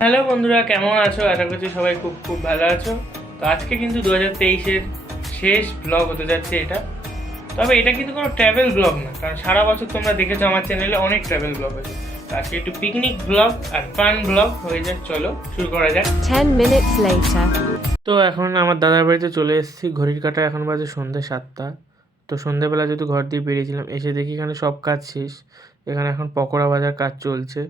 Hello বন্ধুরা কেমন আছো? আশা করছি সবাই খুব খুব ভালো আছো। তো আজকে কিন্তু দু হাজার তেইশের শেষ ব্লগ হতে যাচ্ছে এটা। তবে এটা কিন্তু কোনো ট্রাভেল ব্লগ না কারণ সারা বছর তোমরা দেখেছ আমার চ্যানেলে অনেক ট্রাভেল ব্লগ আছে। আজকে একটু পিকনিক ব্লগ আর ফান ব্লগ হয়ে যাক চলো শুরু করা যাক। 10 minutes later. তো এখন আমার দাদার বাড়িতে চলে এসেছি ঘড়ির কাটা এখন বাজে সন্ধ্যে সাতটা। তো সন্ধ্যেবেলা যেহেতু ঘর দিয়ে বেরিয়েছিলাম এসে দেখি এখানে সব কাজ শেষ। এখানে এখন পকোড়া ভাজার কাজ চলছে।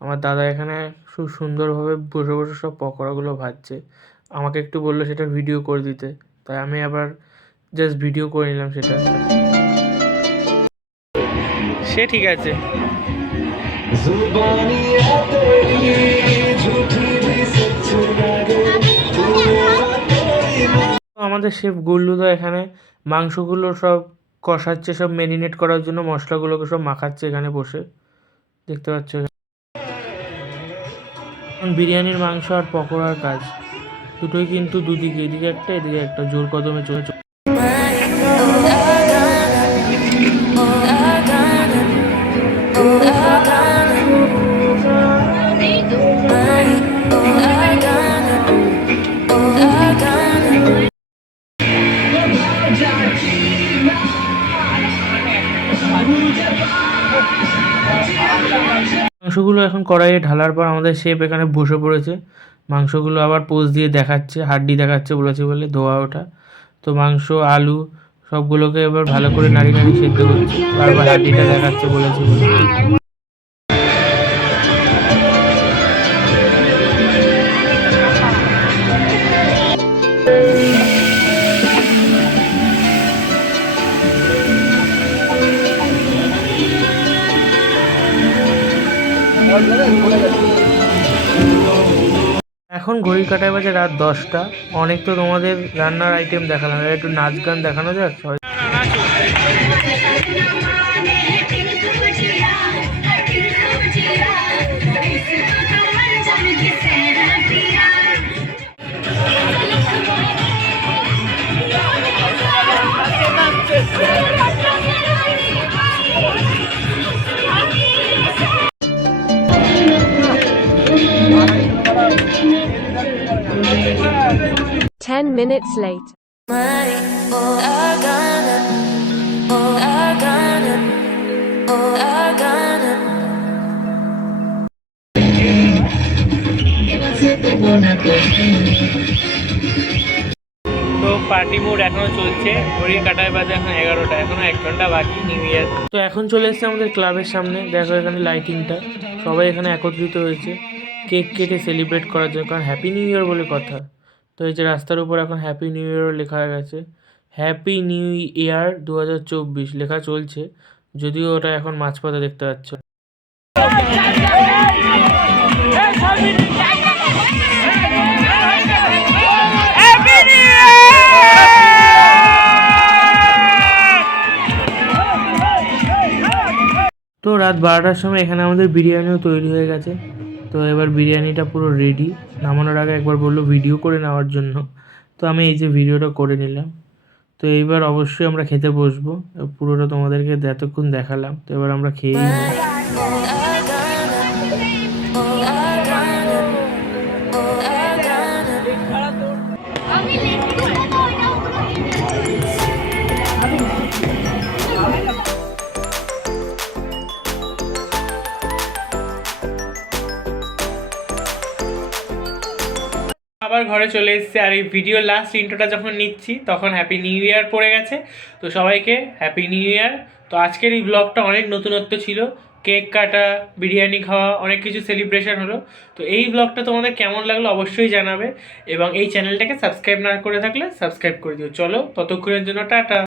আমার দাদা এখানে খুব সুন্দরভাবে বসে বসে সব পকোড়াগুলো ভাজছে। আমাকে একটু বলল সেটা ভিডিও করে দিতে। তাই আমি আবার জাস্ট ভিডিও করে নিলাম সেটা। সে ঠিক আছে। আমাদের শেফ গুল্লুদা এখানে মাংসগুলো সব কষাচ্ছে সব ম্যারিনেট করার জন্য মশলাগুলোকে সব মাখাচ্ছে এখানে বসে। দেখতে পাচ্ছ বিরিয়ানির মাংস আর পকোড়ার কাজ। দুটোই কিন্তু দুদিকে, এদিকে একটা এদিকে একটা, জোর কদমে চলছে মাংসগুলো এখন কড়াইয়ে ঢালার পর আমাদের শেপ এখানে বসে পড়েছে। মাংসগুলো আবার পোজ দিয়ে দেখাচ্ছে, হাড্ডি দেখাচ্ছে বলেছে বলে, ধোয়া ওঠা তো মাংস, আলু সবগুলোকে এবার ভালো করে নাড়ি নাড়ি সেদ্ধ করছে, বারবার হাড্ডিটা দেখাচ্ছে বলেছে বলে। এখন ঘড়ির কাটায় বাজে রাত দশটা। অনেক তো তোমাদের রান্নার আইটেম দেখালাম। একটু নাচ গান দেখানো যাক, সবাই। Ten minutes late. তো পার্টি মুড এখনও চলছে। ঘড়ির কাটায় বাজে এখন এগারোটা, এখনও এক ঘণ্টা বাকি নিউ ইয়ার তো এখন চলে এসেছে আমাদের ক্লাবের সামনে। দেখো এখানে লাইটিংটা সবাই এখানে একত্রিত হয়েছে। কেক কেটে সেলিব্রেট করার জন্য। কারণ হ্যাপি নিউ ইয়ার বলে কথা। তো এই যে রাস্তার উপর এখন হ্যাপি নিউ ইয়ার লেখা গেছে। হ্যাপি নিউ ইয়ার দু হাজার চব্বিশ লেখা চলছে, যদিও ওটা এখন মাঝপথে দেখতে পাচ্ছ। তো রাত বারোটার সময় এখানে আমাদের বিরিয়ানিও তৈরি হয়ে গেছে। তো এবার বিরিয়ানিটা পুরো রেডি নামানোর আগে একবার বলল ভিডিও করে নেওয়ার জন্য। তো আমি এই যে ভিডিওটা করে নিলাম। তো এইবার অবশ্যই আমরা খেতে বসবো। পুরোটা তোমাদেরকে এতক্ষণ দেখালাম। তো এবার আমরা খেয়েই নেব আবার ঘরে চলে এসেছে। আর এই ভিডিও লাস্ট ইন্ট্রোটা যখন নিচ্ছি, তখন হ্যাপি নিউ ইয়ার পড়ে গেছে। তো সবাইকে হ্যাপি নিউ ইয়ার তো আজকের এই ব্লগটা অনেক নতুনত্ব ছিল। কেক কাটা, বিরিয়ানি খাওয়া, অনেক কিছু সেলিব্রেশন হলো। তো এই ব্লগটা তোমাদের কেমন লাগল অবশ্যই জানাবে। এবং এই চ্যানেলটাকে সাবস্ক্রাইব না করে থাকলে সাবস্ক্রাইব করে দিও। চলো, ততক্ষণের জন্য টাটা।